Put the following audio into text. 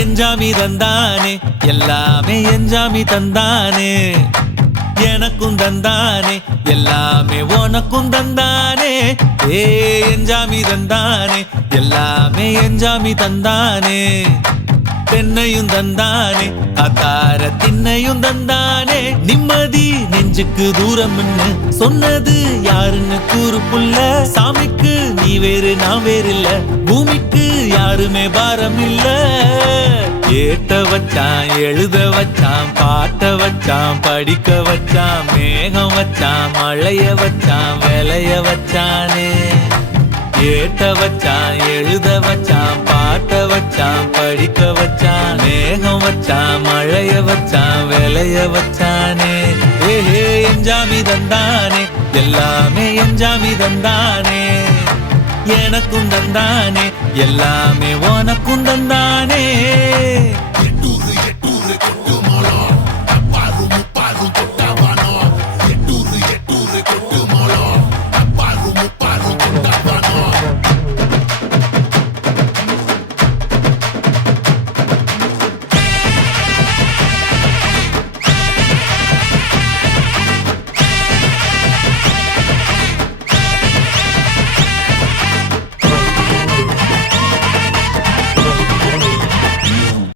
எஞ்சாமி தந்தானே எல்லாமே எஞ்சாமி தந்தானே எனக்கும் தந்தானே எல்லாமே உனக்கும் தந்தானே ஏ எஞ்சாமி தந்தானே எல்லாமே எஞ்சாமி தந்தானே பெண்ணையும் தந்தானே அத்தார திண்ணையும் தந்தானே நிம்மதி நெஞ்சுக்கு தூரம்னு சொன்னது யாருன்னு கூறு புள்ள சாமிக்கு நீ வேறு நான் வேறு இல்ல பூமிக்கு யாருமே பாரம் இல்ல ஏட்ட வச்சான் எழுத வச்சான் பாட்ட வச்சான் படிக்க வச்சான் மேகம் வச்சான் மழைய வச்சான் விளைய வச்சானே ஏட்ட வச்சான் எழுத வச்சான் பாட்ட வச்சான் படிக்க வச்சான் மேகம் வச்சான் மழைய வச்சான் விளைய வச்சானே ஏஹே எஞ்சாமி தந்தானே எல்லாமே எஞ்சாமி தந்தானே எனக்கும் தந்தானே எல்லாமே உனக்கும் தந்தானே எட்டூரு